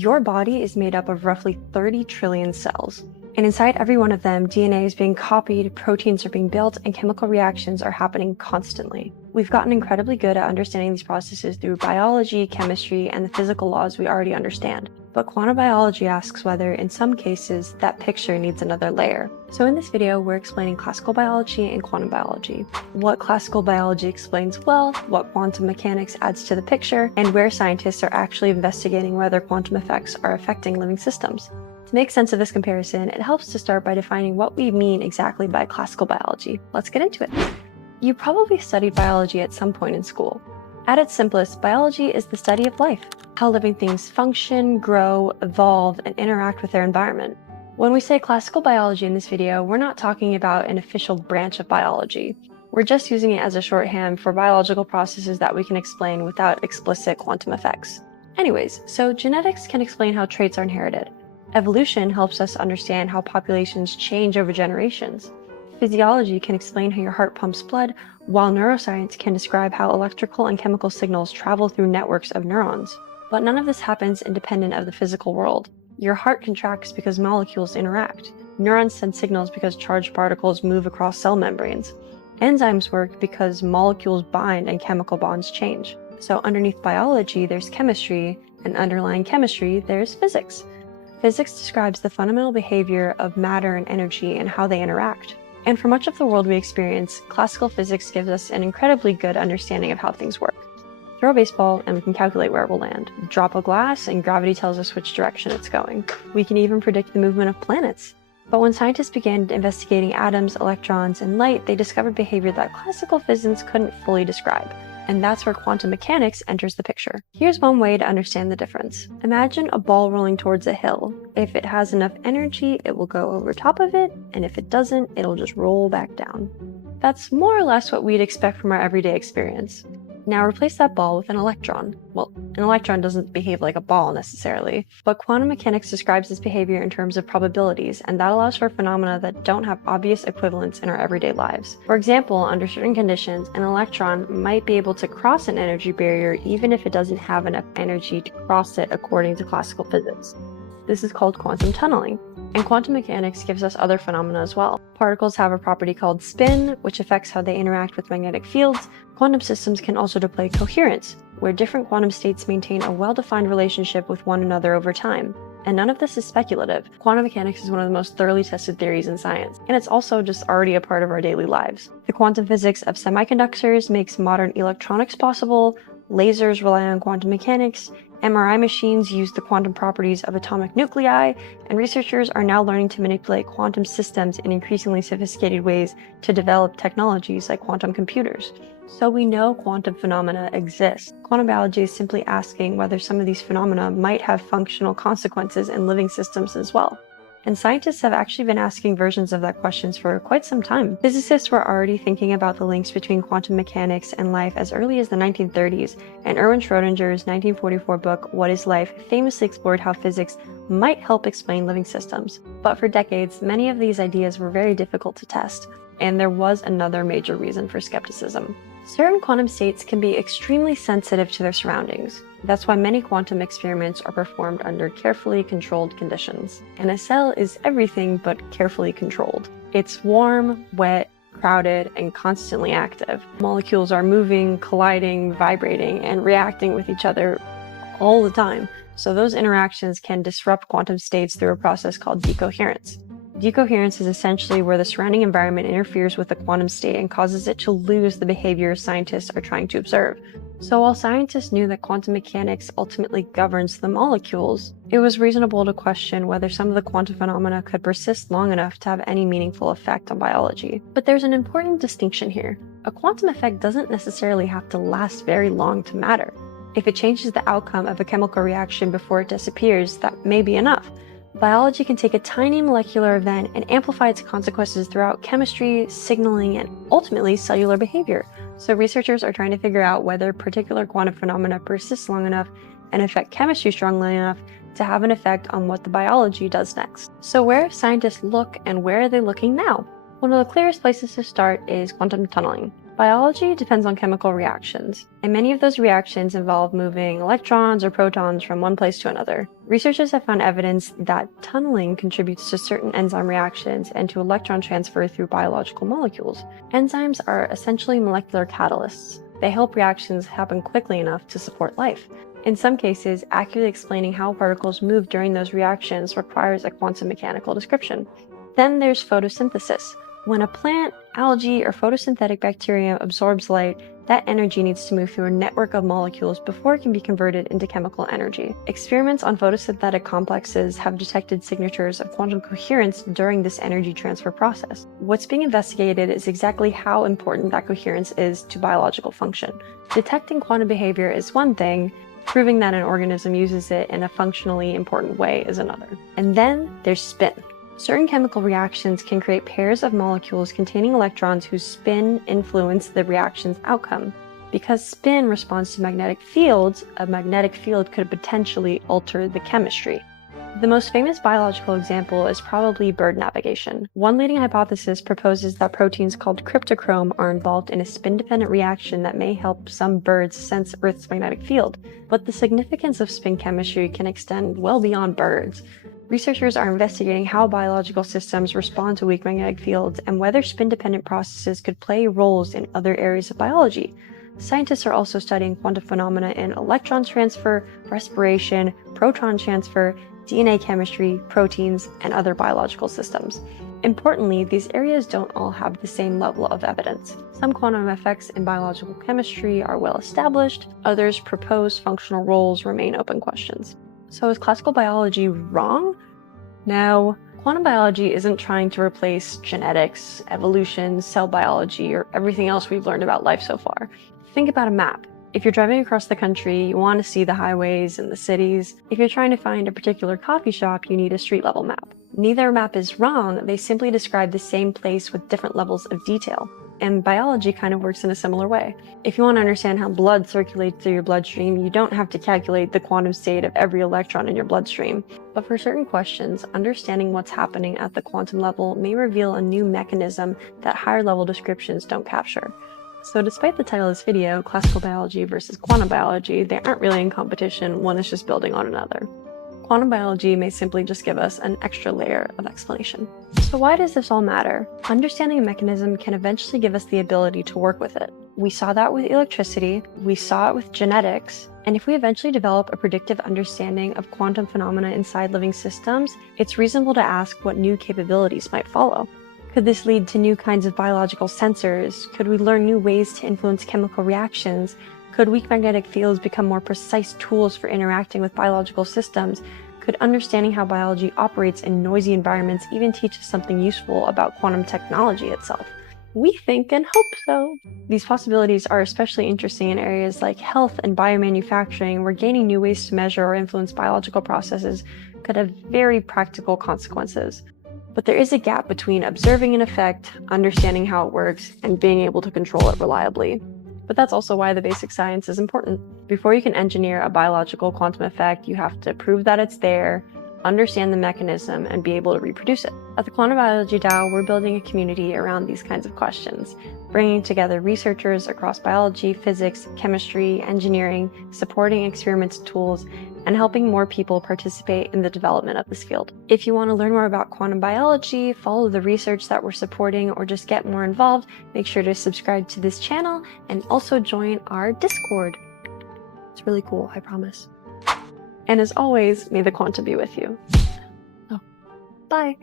Your body is made up of roughly 30 trillion cells. And inside every one of them, DNA is being copied, proteins are being built, and chemical reactions are happening constantly. We've gotten incredibly good at understanding these processes through biology, chemistry, and the physical laws we already understand. But quantum biology asks whether, in some cases, that picture needs another layer. So in this video, we're explaining classical biology and quantum biology. What classical biology explains well, what quantum mechanics adds to the picture, and where scientists are actually investigating whether quantum effects are affecting living systems. To make sense of this comparison, it helps to start by defining what we mean exactly by classical biology. Let's get into it. You probably studied biology at some point in school. At its simplest, biology is the study of life, how living things function, grow, evolve, and interact with their environment. When we say classical biology in this video, we're not talking about an official branch of biology. We're just using it as a shorthand for biological processes that we can explain without explicit quantum effects. Anyways, so genetics can explain how traits are inherited. Evolution helps us understand how populations change over generations. Physiology can explain how your heart pumps blood, while neuroscience can describe how electrical and chemical signals travel through networks of neurons. But none of this happens independent of the physical world. Your heart contracts because molecules interact. Neurons send signals because charged particles move across cell membranes. Enzymes work because molecules bind and chemical bonds change. So underneath biology, there's chemistry, and underlying chemistry, there's physics. Physics describes the fundamental behavior of matter and energy and how they interact. And for much of the world we experience, classical physics gives us an incredibly good understanding of how things work. Throw a baseball and we can calculate where it will land. Drop a glass and gravity tells us which direction it's going. We can even predict the movement of planets. But when scientists began investigating atoms, electrons, and light, they discovered behavior that classical physics couldn't fully describe. And that's where quantum mechanics enters the picture. Here's one way to understand the difference. Imagine a ball rolling towards a hill. If it has enough energy, it will go over top of it, and if it doesn't, it'll just roll back down. That's more or less what we'd expect from our everyday experience. Now replace that ball with an electron. Well, an electron doesn't behave like a ball necessarily, but quantum mechanics describes this behavior in terms of probabilities, and that allows for phenomena that don't have obvious equivalents in our everyday lives. For example, under certain conditions, an electron might be able to cross an energy barrier even if it doesn't have enough energy to cross it according to classical physics. This is called quantum tunneling. And quantum mechanics gives us other phenomena as well. Particles have a property called spin, which affects how they interact with magnetic fields. Quantum systems can also display coherence, where different quantum states maintain a well-defined relationship with one another over time. And none of this is speculative. Quantum mechanics is one of the most thoroughly tested theories in science, and it's also just already a part of our daily lives. The quantum physics of semiconductors makes modern electronics possible, lasers rely on quantum mechanics, MRI machines use the quantum properties of atomic nuclei, and researchers are now learning to manipulate quantum systems in increasingly sophisticated ways to develop technologies like quantum computers. So we know quantum phenomena exist. Quantum biology is simply asking whether some of these phenomena might have functional consequences in living systems as well. And scientists have actually been asking versions of that questions for quite some time. Physicists were already thinking about the links between quantum mechanics and life as early as the 1930s, and Erwin Schrödinger's 1944 book, What is Life, famously explored how physics might help explain living systems. But for decades, many of these ideas were very difficult to test, and there was another major reason for skepticism. Certain quantum states can be extremely sensitive to their surroundings. That's why many quantum experiments are performed under carefully controlled conditions. And a cell is everything but carefully controlled. It's warm, wet, crowded, and constantly active. Molecules are moving, colliding, vibrating, and reacting with each other all the time. So those interactions can disrupt quantum states through a process called decoherence. Decoherence is essentially where the surrounding environment interferes with the quantum state and causes it to lose the behavior scientists are trying to observe. So while scientists knew that quantum mechanics ultimately governs the molecules, it was reasonable to question whether some of the quantum phenomena could persist long enough to have any meaningful effect on biology. But there's an important distinction here. A quantum effect doesn't necessarily have to last very long to matter. If it changes the outcome of a chemical reaction before it disappears, that may be enough. Biology can take a tiny molecular event and amplify its consequences throughout chemistry, signaling, and ultimately cellular behavior. So researchers are trying to figure out whether particular quantum phenomena persist long enough and affect chemistry strongly enough to have an effect on what the biology does next. So where do scientists look, and where are they looking now? One of the clearest places to start is quantum tunneling. Biology depends on chemical reactions, and many of those reactions involve moving electrons or protons from one place to another. Researchers have found evidence that tunneling contributes to certain enzyme reactions and to electron transfer through biological molecules. Enzymes are essentially molecular catalysts. They help reactions happen quickly enough to support life. In some cases, accurately explaining how particles move during those reactions requires a quantum mechanical description. Then there's photosynthesis. When a plant, algae, or photosynthetic bacteria absorbs light, that energy needs to move through a network of molecules before it can be converted into chemical energy. Experiments on photosynthetic complexes have detected signatures of quantum coherence during this energy transfer process. What's being investigated is exactly how important that coherence is to biological function. Detecting quantum behavior is one thing, proving that an organism uses it in a functionally important way is another. And then there's spin. Certain chemical reactions can create pairs of molecules containing electrons whose spin influence the reaction's outcome. Because spin responds to magnetic fields, a magnetic field could potentially alter the chemistry. The most famous biological example is probably bird navigation. One leading hypothesis proposes that proteins called cryptochrome are involved in a spin-dependent reaction that may help some birds sense Earth's magnetic field. But the significance of spin chemistry can extend well beyond birds. Researchers are investigating how biological systems respond to weak magnetic fields and whether spin-dependent processes could play roles in other areas of biology. Scientists are also studying quantum phenomena in electron transfer, respiration, proton transfer, DNA chemistry, proteins, and other biological systems. Importantly, these areas don't all have the same level of evidence. Some quantum effects in biological chemistry are well established, others' proposed functional roles remain open questions. So is classical biology wrong? No. Quantum biology isn't trying to replace genetics, evolution, cell biology, or everything else we've learned about life so far. Think about a map. If you're driving across the country, you want to see the highways and the cities. If you're trying to find a particular coffee shop, you need a street level map. Neither map is wrong, they simply describe the same place with different levels of detail. And biology kind of works in a similar way. If you want to understand how blood circulates through your bloodstream, you don't have to calculate the quantum state of every electron in your bloodstream. But for certain questions, understanding what's happening at the quantum level may reveal a new mechanism that higher level descriptions don't capture. So despite the title of this video, classical biology versus quantum biology, they aren't really in competition, one is just building on another. Quantum biology may simply just give us an extra layer of explanation. So why does this all matter? Understanding a mechanism can eventually give us the ability to work with it. We saw that with electricity, we saw it with genetics, and if we eventually develop a predictive understanding of quantum phenomena inside living systems, it's reasonable to ask what new capabilities might follow. Could this lead to new kinds of biological sensors? Could we learn new ways to influence chemical reactions? Could weak magnetic fields become more precise tools for interacting with biological systems? Could understanding how biology operates in noisy environments even teach us something useful about quantum technology itself? We think and hope so. These possibilities are especially interesting in areas like health and biomanufacturing, where gaining new ways to measure or influence biological processes could have very practical consequences. But there is a gap between observing an effect, understanding how it works, and being able to control it reliably. But that's also why the basic science is important. Before you can engineer a biological quantum effect, you have to prove that it's there, understand the mechanism, and be able to reproduce it. At the Quantum Biology DAO, we're building a community around these kinds of questions, bringing together researchers across biology, physics, chemistry, engineering, supporting experiments tools, and helping more people participate in the development of this field. If you want to learn more about quantum biology, follow the research that we're supporting, or just get more involved, make sure to subscribe to this channel and also join our Discord. It's really cool, I promise. And as always, may the quantum be with you. Oh, bye.